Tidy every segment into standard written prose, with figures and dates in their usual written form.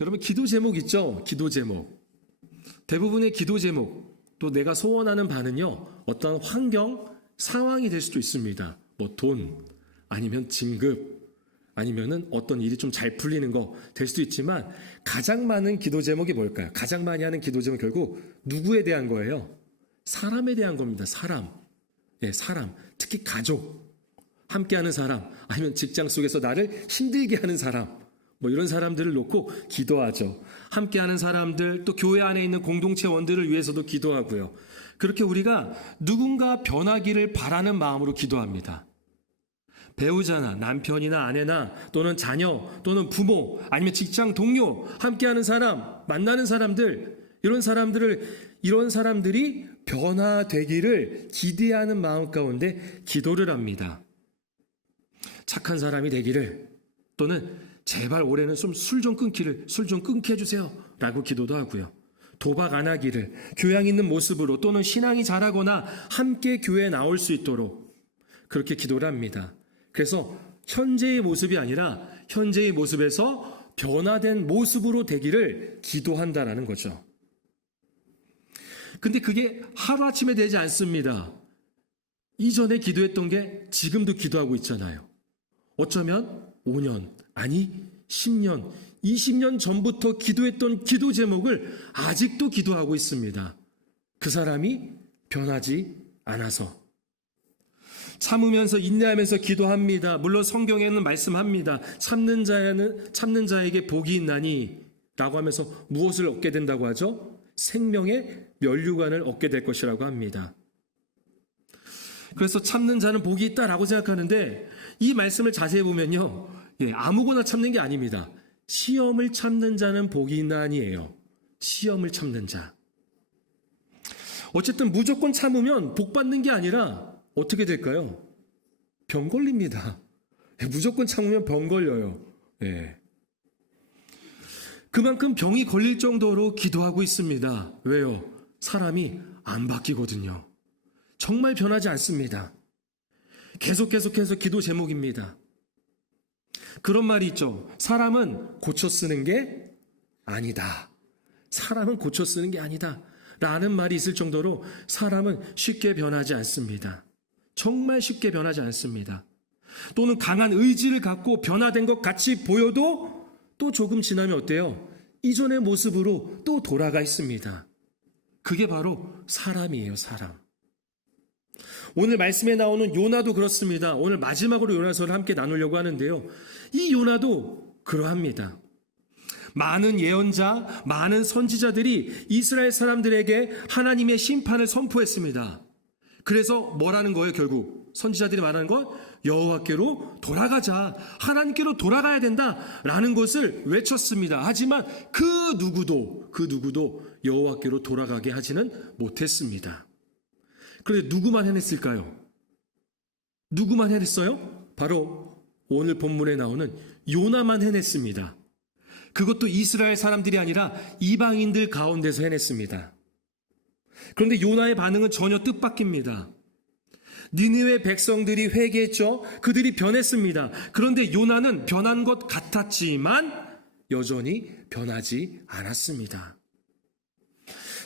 여러분, 기도 제목 있죠? 기도 제목. 대부분의 기도 제목, 또 내가 소원하는 바는요, 어떤 환경, 상황이 될 수도 있습니다. 뭐 돈, 아니면 진급, 아니면은 어떤 일이 좀 잘 풀리는 거 될 수도 있지만, 가장 많은 기도 제목이 뭘까요? 가장 많이 하는 기도 제목 결국 누구에 대한 거예요? 사람에 대한 겁니다. 사람. 예, 사람. 특히 가족. 함께하는 사람, 아니면 직장 속에서 나를 힘들게 하는 사람, 뭐 이런 사람들을 놓고 기도하죠. 함께하는 사람들, 또 교회 안에 있는 공동체원들을 위해서도 기도하고요. 그렇게 우리가 누군가 변하기를 바라는 마음으로 기도합니다. 배우자나 남편이나 아내나 또는 자녀 또는 부모, 아니면 직장 동료, 함께하는 사람, 만나는 사람들, 이런 사람들이 변화되기를 기대하는 마음 가운데 기도를 합니다. 착한 사람이 되기를, 또는 제발 올해는 좀 술 좀 끊게 해주세요 라고 기도도 하고요. 도박 안 하기를, 교양 있는 모습으로 또는 신앙이 자라거나 함께 교회에 나올 수 있도록 그렇게 기도를 합니다. 그래서 현재의 모습이 아니라 현재의 모습에서 변화된 모습으로 되기를 기도한다라는 거죠. 근데 그게 하루아침에 되지 않습니다. 이전에 기도했던 게 지금도 기도하고 있잖아요. 어쩌면 5년, 아니 10년, 20년 전부터 기도했던 기도 제목을 아직도 기도하고 있습니다. 그 사람이 변하지 않아서. 참으면서 인내하면서 기도합니다. 물론 성경에는 말씀합니다. 참는 자에게 복이 있나니 라고 하면서 무엇을 얻게 된다고 하죠? 생명의 면류관을 얻게 될 것이라고 합니다. 그래서 참는 자는 복이 있다라고 생각하는데, 이 말씀을 자세히 보면요, 아무거나 참는 게 아닙니다. 시험을 참는 자는 복이 있나니예요. 시험을 참는 자. 어쨌든 무조건 참으면 복 받는 게 아니라 어떻게 될까요? 병 걸립니다. 무조건 참으면 병 걸려요. 그만큼 병이 걸릴 정도로 기도하고 있습니다. 왜요? 사람이 안 바뀌거든요. 정말 변하지 않습니다. 계속해서 기도 제목입니다. 그런 말이 있죠. 사람은 고쳐 쓰는 게 아니다. 사람은 고쳐 쓰는 게 아니다. 라는 말이 있을 정도로 사람은 쉽게 변하지 않습니다. 정말 쉽게 변하지 않습니다. 또는 강한 의지를 갖고 변화된 것 같이 보여도 또 조금 지나면 어때요? 이전의 모습으로 또 돌아가 있습니다. 그게 바로 사람이에요, 사람. 오늘 말씀에 나오는 요나도 그렇습니다. 오늘 마지막으로 요나서를 함께 나누려고 하는데요. 이 요나도 그러합니다. 많은 예언자, 많은 선지자들이 이스라엘 사람들에게 하나님의 심판을 선포했습니다. 그래서 뭐라는 거예요, 결국? 선지자들이 말하는 건 여호와께로 돌아가자, 하나님께로 돌아가야 된다라는 것을 외쳤습니다. 하지만 그 누구도 여호와께로 돌아가게 하지는 못했습니다. 그런데 누구만 해냈을까요? 누구만 해냈어요? 바로 오늘 본문에 나오는 요나만 해냈습니다. 그것도 이스라엘 사람들이 아니라 이방인들 가운데서 해냈습니다. 그런데 요나의 반응은 전혀 뜻밖입니다. 니느웨 백성들이 회개했죠. 그들이 변했습니다. 그런데 요나는 변한 것 같았지만 여전히 변하지 않았습니다.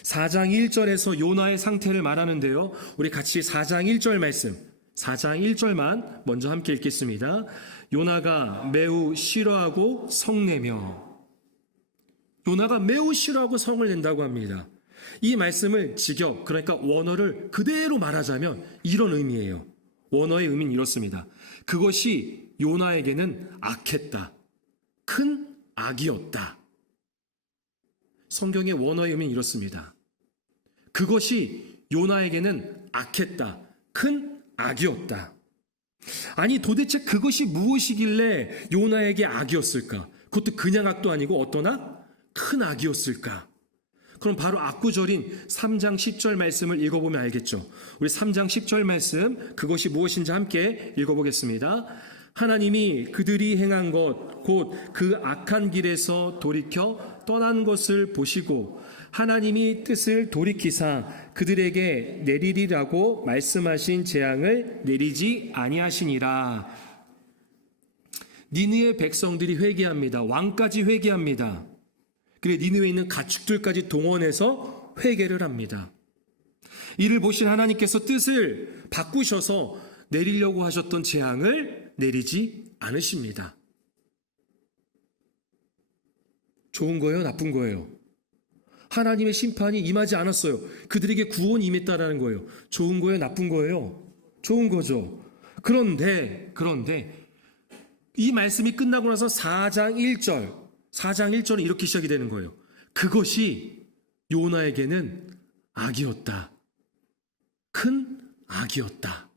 4장 1절에서 요나의 상태를 말하는데요. 우리 같이 4장 1절 말씀, 4장 1절만 먼저 함께 읽겠습니다. 요나가 매우 싫어하고 성내며. 요나가 매우 싫어하고 성을 낸다고 합니다. 이 말씀을 직역, 그러니까 원어를 그대로 말하자면 이런 의미예요. 원어의 의미는 이렇습니다. 그것이 요나에게는 악했다. 큰 악이었다. 성경의 원어의 의미는 이렇습니다. 그것이 요나에게는 악했다. 큰 악이었다. 아니, 도대체 그것이 무엇이길래 요나에게 악이었을까? 그것도 그냥 악도 아니고 어떤 악? 큰 악이었을까? 그럼 바로 앞구절인 3장 10절 말씀을 읽어보면 알겠죠. 우리 3장 10절 말씀, 그것이 무엇인지 함께 읽어보겠습니다. 하나님이 그들이 행한 것 곧 그 악한 길에서 돌이켜 떠난 것을 보시고 하나님이 뜻을 돌이키사 그들에게 내리리라고 말씀하신 재앙을 내리지 아니하시니라. 니느웨 백성들이 회개합니다. 왕까지 회개합니다. 그래 니느웨에 있는 가축들까지 동원해서 회개를 합니다. 이를 보신 하나님께서 뜻을 바꾸셔서 내리려고 하셨던 재앙을 내리지 않으십니다. 좋은 거예요? 나쁜 거예요? 하나님의 심판이 임하지 않았어요. 그들에게 구원이 임했다라는 거예요. 좋은 거예요? 나쁜 거예요? 좋은 거죠. 그런데 이 말씀이 끝나고 나서 4장 1절은 이렇게 시작이 되는 거예요. 그것이 요나에게는 악이었다. 큰 악이었다.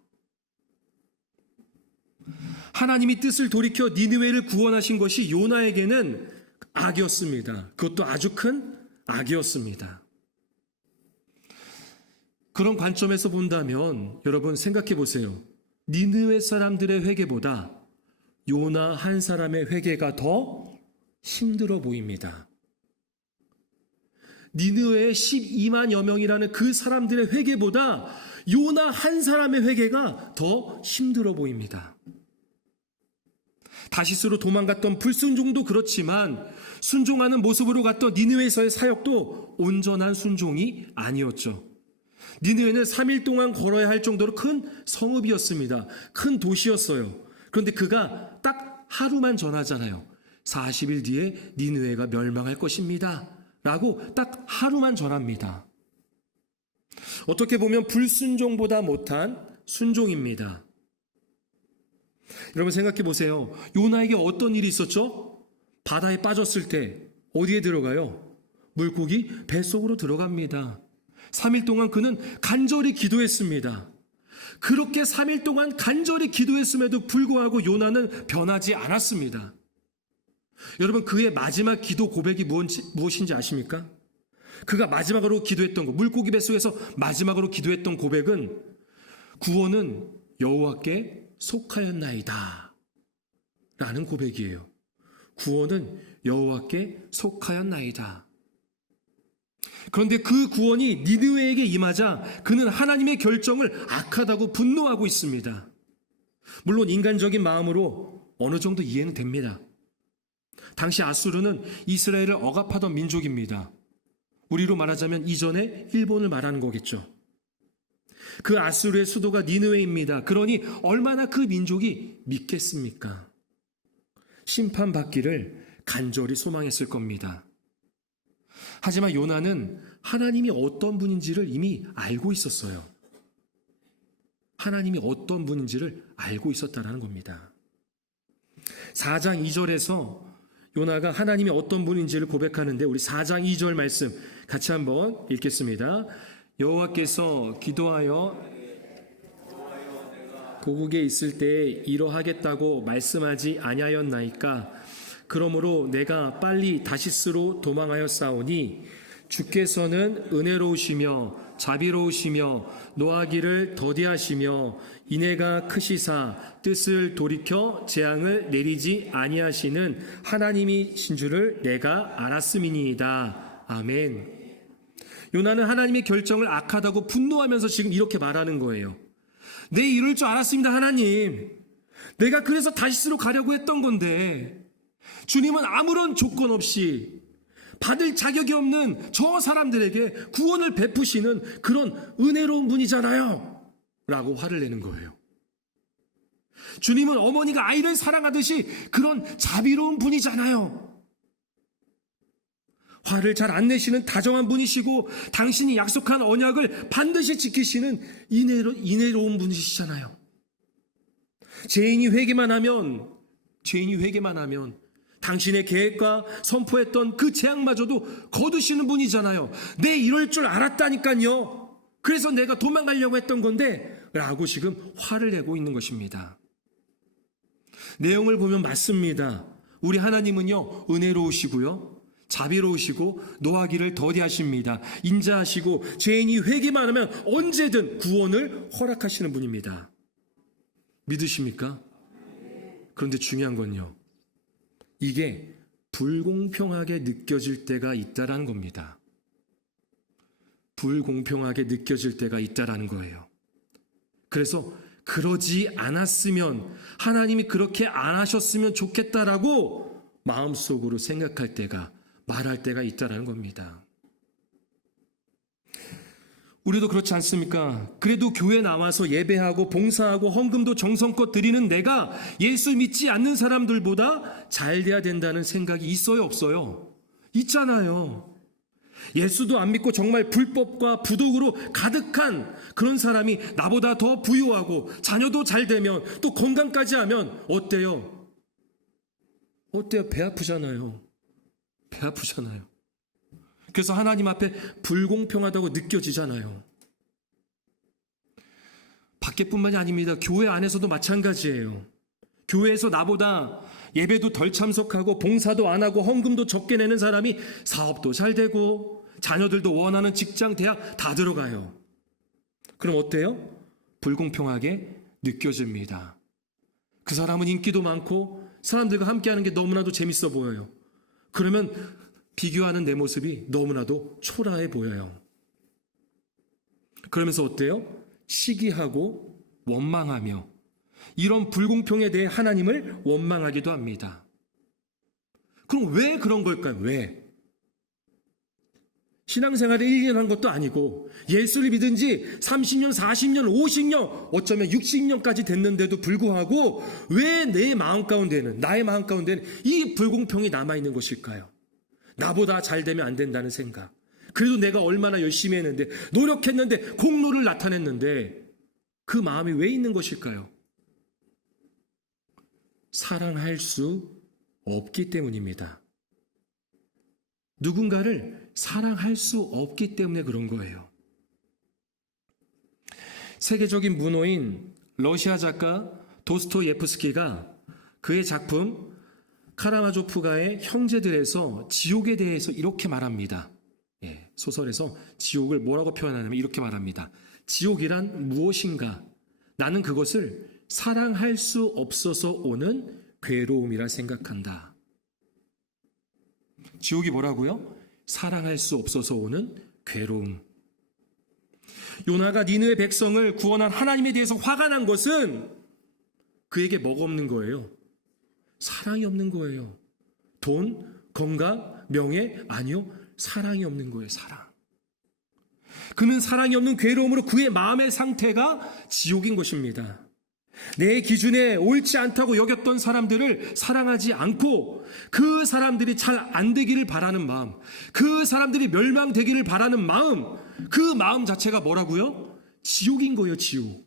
하나님이 뜻을 돌이켜 니느웨를 구원하신 것이 요나에게는 악이었습니다. 그것도 아주 큰 악이었습니다. 그런 관점에서 본다면 여러분 생각해 보세요. 니느웨 사람들의 회개보다 요나 한 사람의 회개가 더 힘들어 보입니다. 니느웨의 12만여 명이라는 그 사람들의 회개보다 요나 한 사람의 회개가 더 힘들어 보입니다. 다시스로 도망갔던 불순종도 그렇지만 순종하는 모습으로 갔던 니느웨에서의 사역도 온전한 순종이 아니었죠. 니느웨는 3일 동안 걸어야 할 정도로 큰 성읍이었습니다. 큰 도시였어요. 그런데 그가 딱 하루만 전하잖아요. 40일 뒤에 니느웨가 멸망할 것입니다. 라고 딱 하루만 전합니다. 어떻게 보면 불순종보다 못한 순종입니다. 여러분 생각해 보세요. 요나에게 어떤 일이 있었죠? 바다에 빠졌을 때 어디에 들어가요? 물고기 뱃속으로 들어갑니다. 3일 동안 그는 간절히 기도했습니다. 그렇게 3일 동안 간절히 기도했음에도 불구하고 요나는 변하지 않았습니다. 여러분 그의 마지막 기도 고백이 무엇인지 아십니까? 그가 마지막으로 기도했던 것, 물고기 뱃속에서 마지막으로 기도했던 고백은 구원은 여호와께 속하였나이다 라는 고백이에요. 구원은 여호와께 속하였나이다. 그런데 그 구원이 니느웨에게 임하자 그는 하나님의 결정을 악하다고 분노하고 있습니다. 물론 인간적인 마음으로 어느 정도 이해는 됩니다. 당시 아수르는 이스라엘을 억압하던 민족입니다. 우리로 말하자면 이전에 일본을 말하는 거겠죠. 그 아수르의 수도가 니느웨입니다. 그러니 얼마나 그 민족이 믿겠습니까? 심판받기를 간절히 소망했을 겁니다. 하지만 요나는 하나님이 어떤 분인지를 이미 알고 있었어요. 하나님이 어떤 분인지를 알고 있었다는 겁니다. 4장 2절에서 요나가 하나님이 어떤 분인지를 고백하는데 우리 4장 2절 말씀 같이 한번 읽겠습니다. 여호와께서 기도하여 고국에 있을 때 이러하겠다고 말씀하지 아니하였나이까. 그러므로 내가 빨리 다시스로 도망하였사오니 주께서는 은혜로우시며 자비로우시며 노하기를 더디하시며 인애가 크시사 뜻을 돌이켜 재앙을 내리지 아니하시는 하나님이신 줄을 내가 알았음이니이다. 아멘. 요나는 하나님의 결정을 악하다고 분노하면서 지금 이렇게 말하는 거예요. 내 이럴 줄 알았습니다, 하나님. 내가 그래서 다시스로 가려고 했던 건데 주님은 아무런 조건 없이 받을 자격이 없는 저 사람들에게 구원을 베푸시는 그런 은혜로운 분이잖아요 라고 화를 내는 거예요. 주님은 어머니가 아이를 사랑하듯이 그런 자비로운 분이잖아요. 화를 잘 안 내시는 다정한 분이시고 당신이 약속한 언약을 반드시 지키시는 인애로운 분이시잖아요. 죄인이 회개만 하면 당신의 계획과 선포했던 그 재앙마저도 거두시는 분이잖아요. 내 이럴 줄 알았다니까요. 그래서 내가 도망가려고 했던 건데 라고 지금 화를 내고 있는 것입니다. 내용을 보면 맞습니다. 우리 하나님은요 은혜로우시고요 자비로우시고 노하기를 더디하십니다. 인자하시고 죄인이 회개만 하면 언제든 구원을 허락하시는 분입니다. 믿으십니까? 그런데 중요한 건요, 이게 불공평하게 느껴질 때가 있다라는 겁니다. 불공평하게 느껴질 때가 있다라는 거예요. 그래서 그러지 않았으면, 하나님이 그렇게 안 하셨으면 좋겠다라고 마음속으로 생각할 때가 말할 때가 있다라는 겁니다. 우리도 그렇지 않습니까? 그래도 교회 나와서 예배하고 봉사하고 헌금도 정성껏 드리는 내가 예수 믿지 않는 사람들보다 잘 돼야 된다는 생각이 있어요, 없어요? 있잖아요. 예수도 안 믿고 정말 불법과 부독으로 가득한 그런 사람이 나보다 더 부유하고 자녀도 잘 되면 또 건강까지 하면 어때요? 어때요? 배 아프잖아요. 배 아프잖아요. 그래서 하나님 앞에 불공평하다고 느껴지잖아요. 밖에뿐만이 아닙니다. 교회 안에서도 마찬가지예요. 교회에서 나보다 예배도 덜 참석하고 봉사도 안 하고 헌금도 적게 내는 사람이 사업도 잘 되고 자녀들도 원하는 직장, 대학 다 들어가요. 그럼 어때요? 불공평하게 느껴집니다. 그 사람은 인기도 많고 사람들과 함께하는 게 너무나도 재밌어 보여요. 그러면 비교하는 내 모습이 너무나도 초라해 보여요. 그러면서 어때요? 시기하고 원망하며 이런 불공평에 대해 하나님을 원망하기도 합니다. 그럼 왜 그런 걸까요? 왜? 신앙생활을 1년 한 것도 아니고 예수를 믿은 지 30년, 40년, 50년, 어쩌면 60년까지 됐는데도 불구하고 왜 내 마음 가운데는, 나의 마음 가운데는 이 불공평이 남아있는 것일까요? 나보다 잘 되면 안 된다는 생각. 그래도 내가 얼마나 열심히 했는데, 노력했는데, 공로를 나타냈는데 그 마음이 왜 있는 것일까요? 사랑할 수 없기 때문입니다. 누군가를 사랑할 수 없기 때문에 그런 거예요. 세계적인 문호인 러시아 작가 도스토예프스키가 그의 작품 카라마조프가의 형제들에서 지옥에 대해서 이렇게 말합니다. 소설에서 지옥을 뭐라고 표현하냐면 이렇게 말합니다. 지옥이란 무엇인가? 나는 그것을 사랑할 수 없어서 오는 괴로움이라 생각한다. 지옥이 뭐라고요? 사랑할 수 없어서 오는 괴로움. 요나가 니느웨 백성을 구원한 하나님에 대해서 화가 난 것은 그에게 뭐가 없는 거예요? 사랑이 없는 거예요. 돈, 건강, 명예? 아니요. 사랑이 없는 거예요. 사랑. 그는 사랑이 없는 괴로움으로 그의 마음의 상태가 지옥인 것입니다. 내 기준에 옳지 않다고 여겼던 사람들을 사랑하지 않고 그 사람들이 잘 안 되기를 바라는 마음, 그 사람들이 멸망되기를 바라는 마음, 그 마음 자체가 뭐라고요? 지옥인 거예요. 지옥.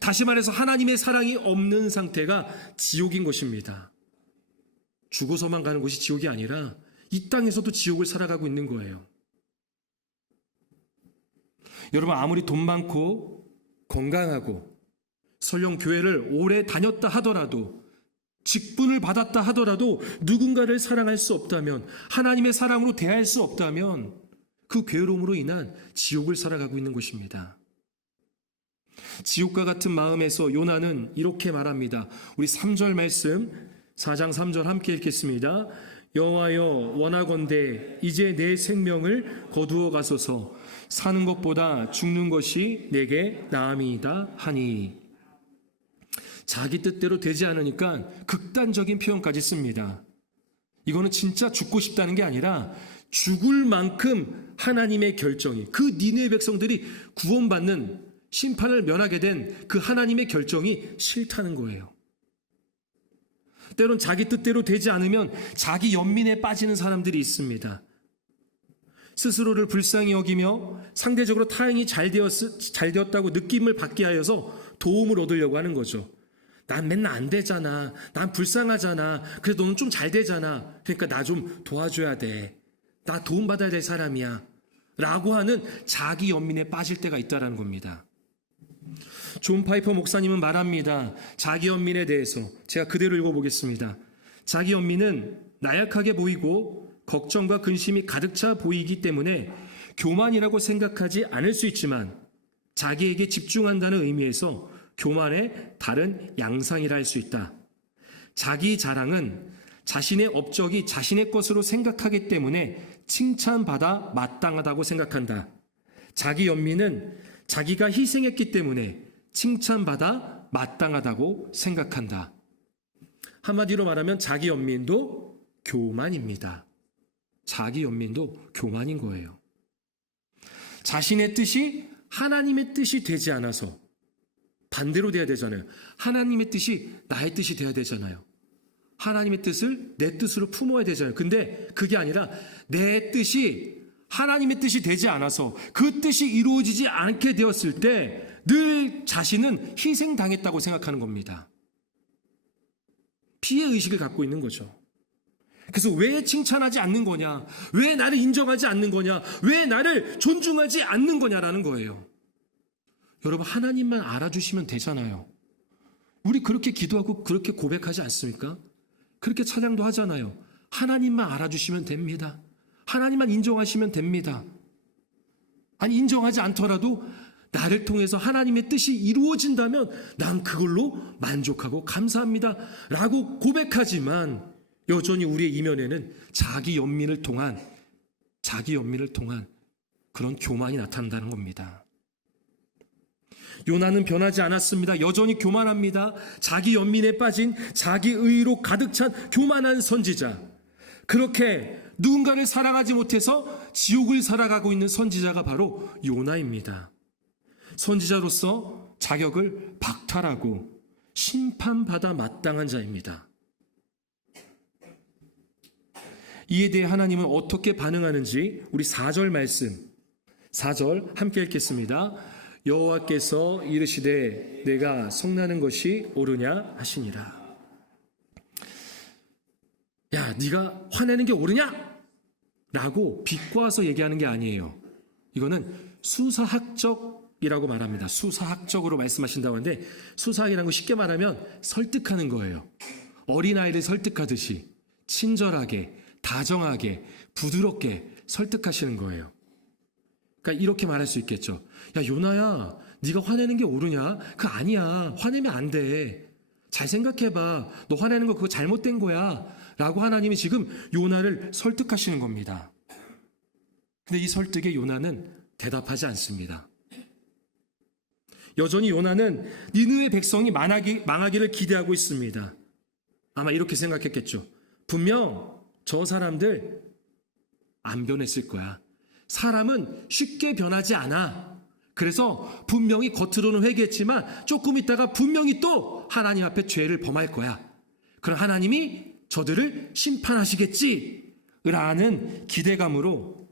다시 말해서 하나님의 사랑이 없는 상태가 지옥인 것입니다. 죽어서만 가는 곳이 지옥이 아니라 이 땅에서도 지옥을 살아가고 있는 거예요. 여러분, 아무리 돈 많고 건강하고 설령 교회를 오래 다녔다 하더라도, 직분을 받았다 하더라도 누군가를 사랑할 수 없다면, 하나님의 사랑으로 대할 수 없다면 그 괴로움으로 인한 지옥을 살아가고 있는 것입니다. 지옥과 같은 마음에서 요나는 이렇게 말합니다. 우리 3절 말씀, 4장 3절 함께 읽겠습니다. 여호와여, 원하건대 이제 내 생명을 거두어 가소서. 사는 것보다 죽는 것이 내게 나음이다 하니. 자기 뜻대로 되지 않으니까 극단적인 표현까지 씁니다. 이거는 진짜 죽고 싶다는 게 아니라 죽을 만큼 하나님의 결정이, 그 니느웨 백성들이 구원받는, 심판을 면하게 된 그 하나님의 결정이 싫다는 거예요. 때론 자기 뜻대로 되지 않으면 자기 연민에 빠지는 사람들이 있습니다. 스스로를 불쌍히 여기며 상대적으로 타인이 잘 되었다고 느낌을 받게 하여서 도움을 얻으려고 하는 거죠. 난 맨날 안 되잖아. 난 불쌍하잖아. 그래도 너는 좀 잘 되잖아. 그러니까 나 좀 도와줘야 돼. 나 도움받아야 될 사람이야. 라고 하는 자기 연민에 빠질 때가 있다는 겁니다. 존 파이퍼 목사님은 말합니다. 자기 연민에 대해서 제가 그대로 읽어보겠습니다. 자기 연민은 나약하게 보이고 걱정과 근심이 가득 차 보이기 때문에 교만이라고 생각하지 않을 수 있지만 자기에게 집중한다는 의미에서 교만의 다른 양상이라 할 수 있다. 자기 자랑은 자신의 업적이 자신의 것으로 생각하기 때문에 칭찬받아 마땅하다고 생각한다. 자기 연민은 자기가 희생했기 때문에 칭찬받아 마땅하다고 생각한다. 한마디로 말하면 자기 연민도 교만입니다. 자기 연민도 교만인 거예요. 자신의 뜻이 하나님의 뜻이 되지 않아서 반대로 돼야 되잖아요. 하나님의 뜻이 나의 뜻이 돼야 되잖아요. 하나님의 뜻을 내 뜻으로 품어야 되잖아요. 근데 그게 아니라 내 뜻이 하나님의 뜻이 되지 않아서 그 뜻이 이루어지지 않게 되었을 때 늘 자신은 희생당했다고 생각하는 겁니다. 피해의식을 갖고 있는 거죠. 그래서 왜 칭찬하지 않는 거냐? 왜 나를 인정하지 않는 거냐? 왜 나를 존중하지 않는 거냐라는 거예요. 여러분, 하나님만 알아주시면 되잖아요. 우리 그렇게 기도하고 그렇게 고백하지 않습니까? 그렇게 찬양도 하잖아요. 하나님만 알아주시면 됩니다. 하나님만 인정하시면 됩니다. 아니, 인정하지 않더라도 나를 통해서 하나님의 뜻이 이루어진다면 난 그걸로 만족하고 감사합니다 라고 고백하지만 여전히 우리의 이면에는 자기 연민을 통한 그런 교만이 나타난다는 겁니다. 요나는 변하지 않았습니다. 여전히 교만합니다. 자기 연민에 빠진 자기 의로 가득 찬 교만한 선지자. 그렇게 누군가를 사랑하지 못해서 지옥을 살아가고 있는 선지자가 바로 요나입니다. 선지자로서 자격을 박탈하고 심판받아 마땅한 자입니다. 이에 대해 하나님은 어떻게 반응하는지 우리 4절 말씀, 4절 함께 읽겠습니다. 여호와께서 이르시되 내가 성나는 것이 옳으냐 하시니라. 야, 네가 화내는 게 옳으냐? 라고 비꼬아서 얘기하는 게 아니에요. 이거는 수사학적이라고 말합니다. 수사학적으로 말씀하신다고 하는데, 수사학이라는 거 쉽게 말하면 설득하는 거예요. 어린아이를 설득하듯이 친절하게, 다정하게, 부드럽게 설득하시는 거예요. 그러니까 이렇게 말할 수 있겠죠. 야, 요나야, 네가 화내는 게 옳으냐? 그거 아니야. 화내면 안 돼. 잘 생각해봐. 너 화내는 거 그거 잘못된 거야. 라고 하나님이 지금 요나를 설득하시는 겁니다. 근데 이 설득에 요나는 대답하지 않습니다. 여전히 요나는 니느웨 백성이 망하기를 기대하고 있습니다. 아마 이렇게 생각했겠죠. 분명 저 사람들 안 변했을 거야. 사람은 쉽게 변하지 않아. 그래서 분명히 겉으로는 회개했지만 조금 있다가 분명히 또 하나님 앞에 죄를 범할 거야. 그럼 하나님이 저들을 심판하시겠지 라는 기대감으로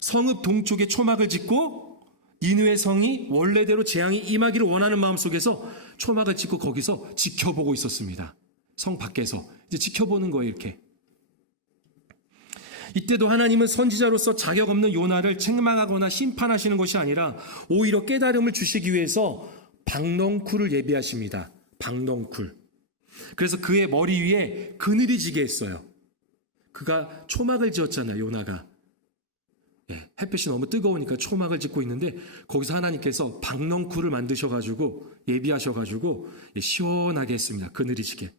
성읍 동쪽에 초막을 짓고 니느웨 성이 원래대로 재앙이 임하기를 원하는 마음속에서 초막을 짓고 거기서 지켜보고 있었습니다. 성 밖에서 이제 지켜보는 거예요. 이렇게. 이때도 하나님은 선지자로서 자격 없는 요나를 책망하거나 심판하시는 것이 아니라 오히려 깨달음을 주시기 위해서 박넝쿨을 예비하십니다. 박넝쿨. 그래서 그의 머리 위에 그늘이 지게 했어요. 그가 초막을 지었잖아요. 요나가. 햇빛이 너무 뜨거우니까 초막을 짓고 있는데 거기서 하나님께서 박넝쿨을 만드셔가지고 예비하셔가지고 시원하게 했습니다. 그늘이 지게.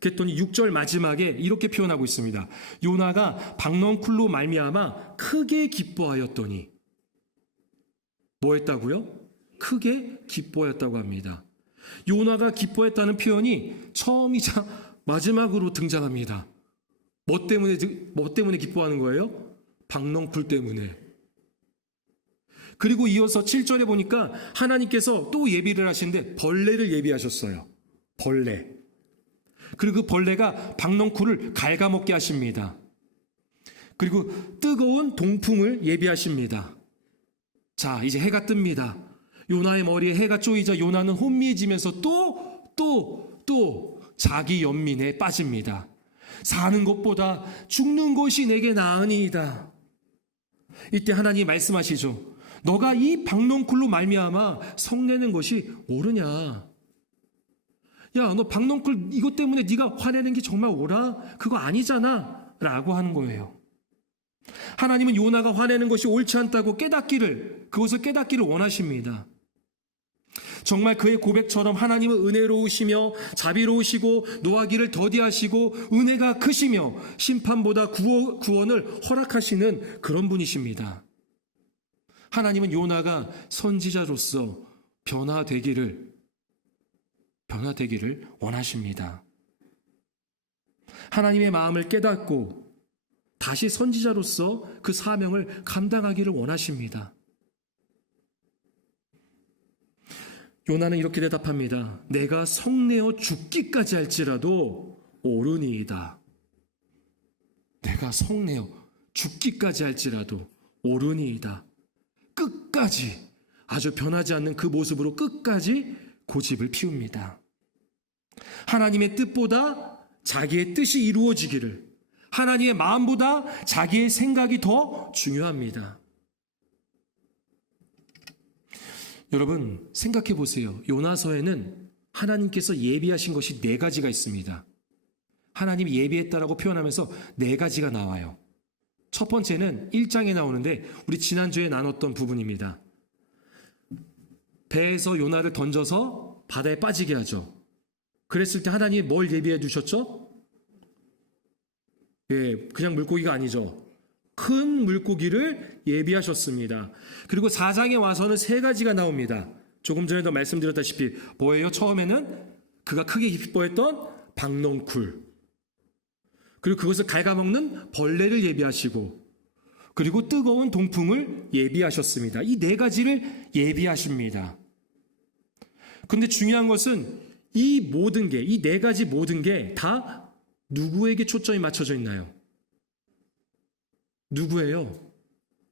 그랬더니 6절 마지막에 이렇게 표현하고 있습니다. 요나가 박넝쿨로 말미암아 크게 기뻐하였더니 뭐 했다고요? 크게 기뻐하였다고 합니다. 요나가 기뻐했다는 표현이 처음이자 마지막으로 등장합니다. 뭐 때문에 기뻐하는 거예요? 박넝쿨 때문에. 그리고 이어서 7절에 보니까 하나님께서 또 예비를 하시는데 벌레를 예비하셨어요. 벌레. 그리고 그 벌레가 박넝쿨을 갉아먹게 하십니다. 그리고 뜨거운 동풍을 예비하십니다. 자, 이제 해가 뜹니다. 요나의 머리에 해가 쪼이자 요나는 혼미해지면서 또 자기 연민에 빠집니다. 사는 것보다 죽는 것이 내게 나으니이다. 이때 하나님이 말씀하시죠. 너가 이 박넝쿨로 말미암아 성내는 것이 옳으냐? 야, 너 박넝쿨 이것 때문에 네가 화내는 게 정말 옳아? 그거 아니잖아 라고 하는 거예요. 하나님은 요나가 화내는 것이 옳지 않다고 그것을 깨닫기를 원하십니다. 정말 그의 고백처럼 하나님은 은혜로우시며 자비로우시고 노하기를 더디하시고 은혜가 크시며 심판보다 구원을 허락하시는 그런 분이십니다. 하나님은 요나가 선지자로서 변화되기를 원하십니다. 하나님의 마음을 깨닫고 다시 선지자로서 그 사명을 감당하기를 원하십니다. 요나는 이렇게 대답합니다. 내가 성내어 죽기까지 할지라도 오르니이다. 내가 성내어 죽기까지 할지라도 오르니이다. 끝까지, 아주 변하지 않는 그 모습으로 끝까지 고집을 피웁니다. 하나님의 뜻보다 자기의 뜻이 이루어지기를, 하나님의 마음보다 자기의 생각이 더 중요합니다. 여러분 생각해 보세요. 요나서에는 하나님께서 예비하신 것이 4가지가 있습니다. 하나님이 예비했다라고 표현하면서 4가지가 나와요. 첫 번째는 1장에 나오는데 우리 지난주에 나눴던 부분입니다. 배에서 요나를 던져서 바다에 빠지게 하죠. 그랬을 때 하나님이 뭘 예비해 두셨죠? 그냥 물고기가 아니죠. 큰 물고기를 예비하셨습니다. 그리고 4장에 와서는 3가지가 나옵니다. 조금 전에도 말씀드렸다시피 뭐예요? 처음에는 그가 크게 기뻐했던 박넝쿨, 그리고 그것을 갉아먹는 벌레를 예비하시고, 그리고 뜨거운 동풍을 예비하셨습니다. 이 4가지를 예비하십니다. 그런데 중요한 것은 이 모든 게, 이 4가지 모든 게 다 누구에게 초점이 맞춰져 있나요? 누구예요?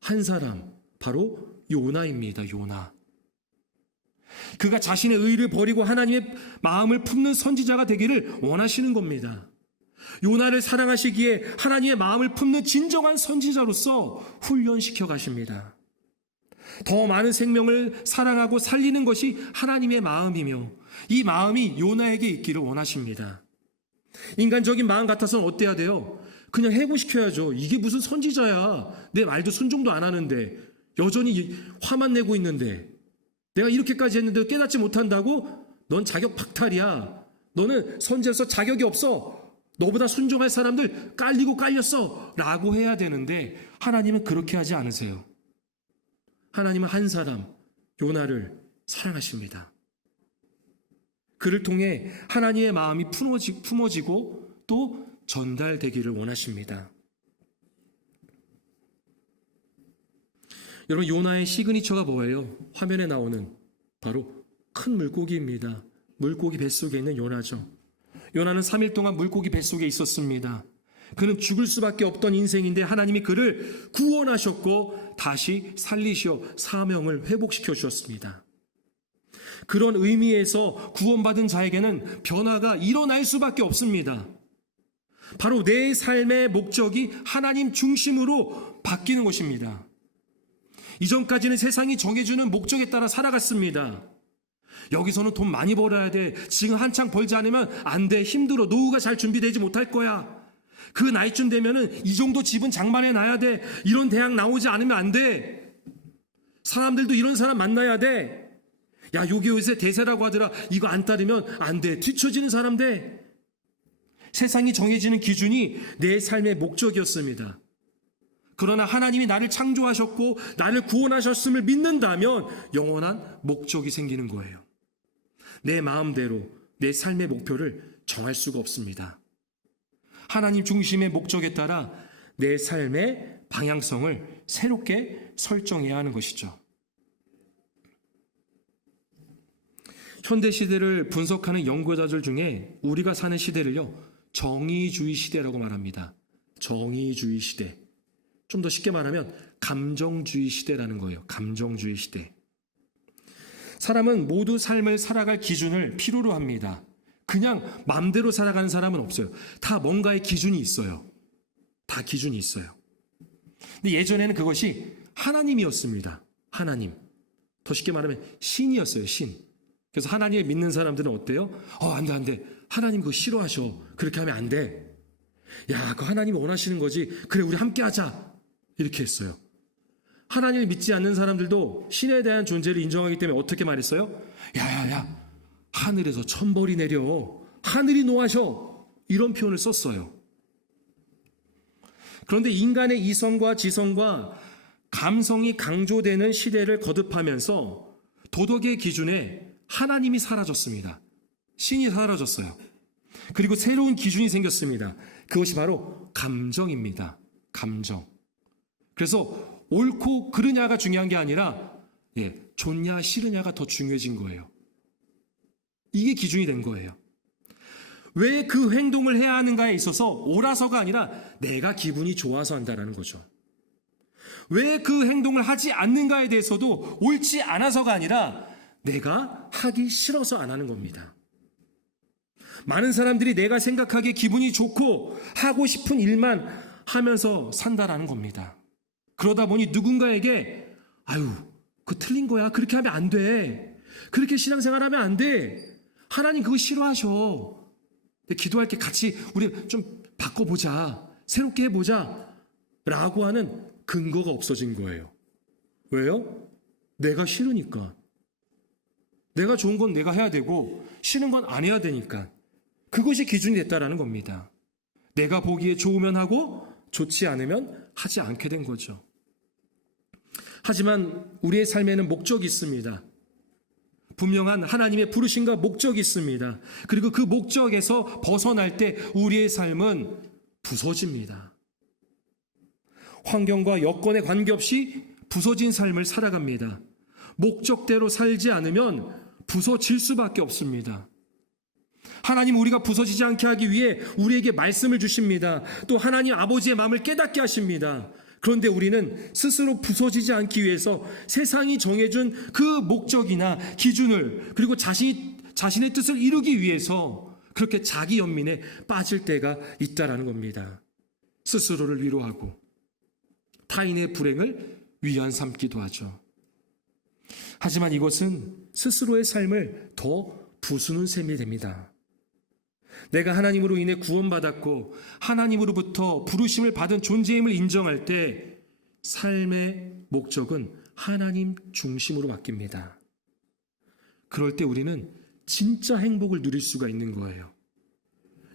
한 사람, 바로 요나입니다. 요나. 그가 자신의 의를 버리고 하나님의 마음을 품는 선지자가 되기를 원하시는 겁니다. 요나를 사랑하시기에 하나님의 마음을 품는 진정한 선지자로서 훈련시켜 가십니다. 더 많은 생명을 사랑하고 살리는 것이 하나님의 마음이며 이 마음이 요나에게 있기를 원하십니다. 인간적인 마음 같아서는 어때야 돼요? 그냥 해고시켜야죠. 이게 무슨 선지자야. 내 말도 순종도 안 하는데, 여전히 화만 내고 있는데, 내가 이렇게까지 했는데 깨닫지 못한다고? 넌 자격 박탈이야. 너는 선지자로서 자격이 없어. 너보다 순종할 사람들 깔리고 깔렸어. 라고 해야 되는데 하나님은 그렇게 하지 않으세요. 하나님은 한 사람, 요나를 사랑하십니다. 그를 통해 하나님의 마음이 품어지고 또 전달되기를 원하십니다. 여러분, 요나의 시그니처가 뭐예요? 화면에 나오는 바로 큰 물고기입니다. 물고기 뱃속에 있는 요나죠. 요나는 3일 동안 물고기 뱃속에 있었습니다. 그는 죽을 수밖에 없던 인생인데 하나님이 그를 구원하셨고 다시 살리시어 사명을 회복시켜 주셨습니다. 그런 의미에서 구원받은 자에게는 변화가 일어날 수밖에 없습니다. 바로 내 삶의 목적이 하나님 중심으로 바뀌는 것입니다. 이전까지는 세상이 정해주는 목적에 따라 살아갔습니다. 여기서는 돈 많이 벌어야 돼. 지금 한창 벌지 않으면 안 돼. 힘들어. 노후가 잘 준비되지 못할 거야. 그 나이쯤 되면은 이 정도 집은 장만해 놔야 돼. 이런 대학 나오지 않으면 안 돼. 사람들도 이런 사람 만나야 돼. 야, 요게 요새 대세라고 하더라. 이거 안 따르면 안 돼. 뒤처지는 사람 돼. 세상이 정해지는 기준이 내 삶의 목적이었습니다. 그러나 하나님이 나를 창조하셨고 나를 구원하셨음을 믿는다면 영원한 목적이 생기는 거예요. 내 마음대로 내 삶의 목표를 정할 수가 없습니다. 하나님 중심의 목적에 따라 내 삶의 방향성을 새롭게 설정해야 하는 것이죠. 현대 시대를 분석하는 연구자들 중에 우리가 사는 시대를요, 정의주의 시대라고 말합니다. 정의주의 시대. 좀 더 쉽게 말하면 감정주의 시대라는 거예요. 감정주의 시대. 사람은 모두 삶을 살아갈 기준을 필요로 합니다. 그냥 마음대로 살아가는 사람은 없어요. 다 뭔가의 기준이 있어요. 다 기준이 있어요. 근데 예전에는 그것이 하나님이었습니다. 하나님. 더 쉽게 말하면 신이었어요. 신. 그래서 하나님을 믿는 사람들은 어때요? 안 돼, 안 돼. 하나님 그거 싫어하셔. 그렇게 하면 안 돼. 야, 그거 하나님이 원하시는 거지. 그래, 우리 함께 하자. 이렇게 했어요. 하나님을 믿지 않는 사람들도 신에 대한 존재를 인정하기 때문에 어떻게 말했어요? 야, 하늘에서 천벌이 내려. 하늘이 노하셔. 이런 표현을 썼어요. 그런데 인간의 이성과 지성과 감성이 강조되는 시대를 거듭하면서 도덕의 기준에 하나님이 사라졌습니다. 신이 사라졌어요. 그리고 새로운 기준이 생겼습니다. 그것이 바로 감정입니다. 감정. 그래서 옳고 그르냐가 중요한 게 아니라 좋냐 싫으냐가 더 중요해진 거예요. 이게 기준이 된 거예요. 왜 그 행동을 해야 하는가에 있어서 옳아서가 아니라 내가 기분이 좋아서 한다라는 거죠. 왜 그 행동을 하지 않는가에 대해서도 옳지 않아서가 아니라 내가 하기 싫어서 안 하는 겁니다. 많은 사람들이 내가 생각하기에 기분이 좋고 하고 싶은 일만 하면서 산다라는 겁니다. 그러다 보니 누군가에게 그거 틀린 거야. 그렇게 하면 안 돼. 그렇게 신앙생활하면 안 돼. 하나님 그거 싫어하셔. 기도할 때 같이 우리 좀 바꿔보자. 새롭게 해보자. 라고 하는 근거가 없어진 거예요. 왜요? 내가 싫으니까. 내가 좋은 건 내가 해야 되고 싫은 건 안 해야 되니까. 그것이 기준이 됐다라는 겁니다. 내가 보기에 좋으면 하고 좋지 않으면 하지 않게 된 거죠. 하지만 우리의 삶에는 목적이 있습니다. 분명한 하나님의 부르심과 목적이 있습니다. 그리고 그 목적에서 벗어날 때 우리의 삶은 부서집니다. 환경과 여건에 관계없이 부서진 삶을 살아갑니다. 목적대로 살지 않으면 부서질 수밖에 없습니다. 하나님 우리가 부서지지 않게 하기 위해 우리에게 말씀을 주십니다. 또 하나님 아버지의 마음을 깨닫게 하십니다. 그런데 우리는 스스로 부서지지 않기 위해서 세상이 정해준 그 목적이나 기준을 그리고 자신의 뜻을 이루기 위해서 그렇게 자기 연민에 빠질 때가 있다라는 겁니다. 스스로를 위로하고 타인의 불행을 위안 삼기도 하죠. 하지만 이것은 스스로의 삶을 더 부수는 셈이 됩니다. 내가 하나님으로 인해 구원받았고 하나님으로부터 부르심을 받은 존재임을 인정할 때 삶의 목적은 하나님 중심으로 바뀝니다. 그럴 때 우리는 진짜 행복을 누릴 수가 있는 거예요.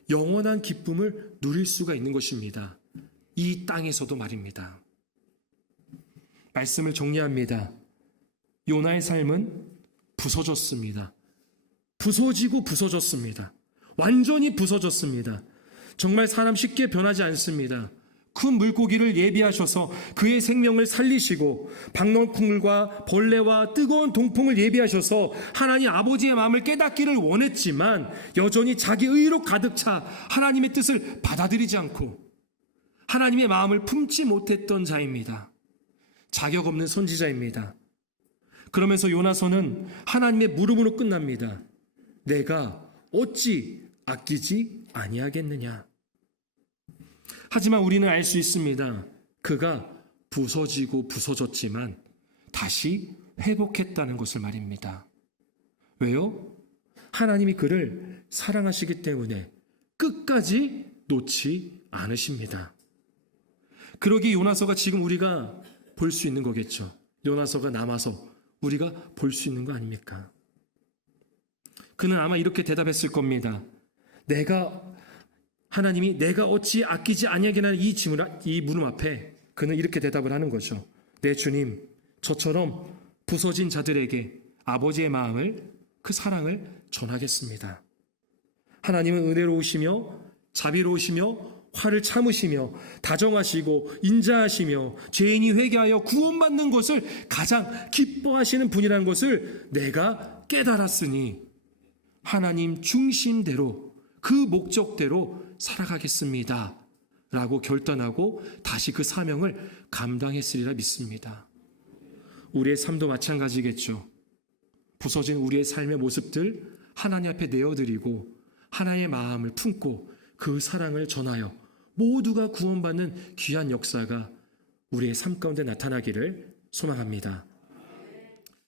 영원한 기쁨을 누릴 수가 있는 것입니다. 이 땅에서도 말입니다. 말씀을 정리합니다. 요나의 삶은 부서졌습니다. 부서지고 부서졌습니다. 완전히 부서졌습니다. 정말 사람 쉽게 변하지 않습니다. 큰 물고기를 예비하셔서 그의 생명을 살리시고 박넝쿨과 벌레와 뜨거운 동풍을 예비하셔서 하나님 아버지의 마음을 깨닫기를 원했지만 여전히 자기 의로 가득 차 하나님의 뜻을 받아들이지 않고 하나님의 마음을 품지 못했던 자입니다. 자격 없는 선지자입니다. 그러면서 요나서는 하나님의 물음으로 끝납니다. 내가 어찌 아끼지 아니하겠느냐. 하지만 우리는 알 수 있습니다. 그가 부서지고 부서졌지만 다시 회복했다는 것을 말입니다. 왜요? 하나님이 그를 사랑하시기 때문에 끝까지 놓지 않으십니다. 그러기에 요나서가 지금 우리가 볼 수 있는 거겠죠. 요나서가 남아서 우리가 볼 수 있는 거 아닙니까? 그는 아마 이렇게 대답했을 겁니다. 하나님이 내가 어찌 아끼지 아니하겠나는 이 물음 앞에 그는 이렇게 대답을 하는 거죠. 내 주님, 저처럼 부서진 자들에게 아버지의 마음을, 그 사랑을 전하겠습니다. 하나님은 은혜로우시며 자비로우시며 화를 참으시며 다정하시고 인자하시며 죄인이 회개하여 구원받는 것을 가장 기뻐하시는 분이라는 것을 내가 깨달았으니 하나님 중심대로 그 목적대로 살아가겠습니다. 라고 결단하고 다시 그 사명을 감당했으리라 믿습니다. 우리의 삶도 마찬가지겠죠. 부서진 우리의 삶의 모습들 하나님 앞에 내어드리고 하나님의 마음을 품고 그 사랑을 전하여 모두가 구원받는 귀한 역사가 우리의 삶 가운데 나타나기를 소망합니다.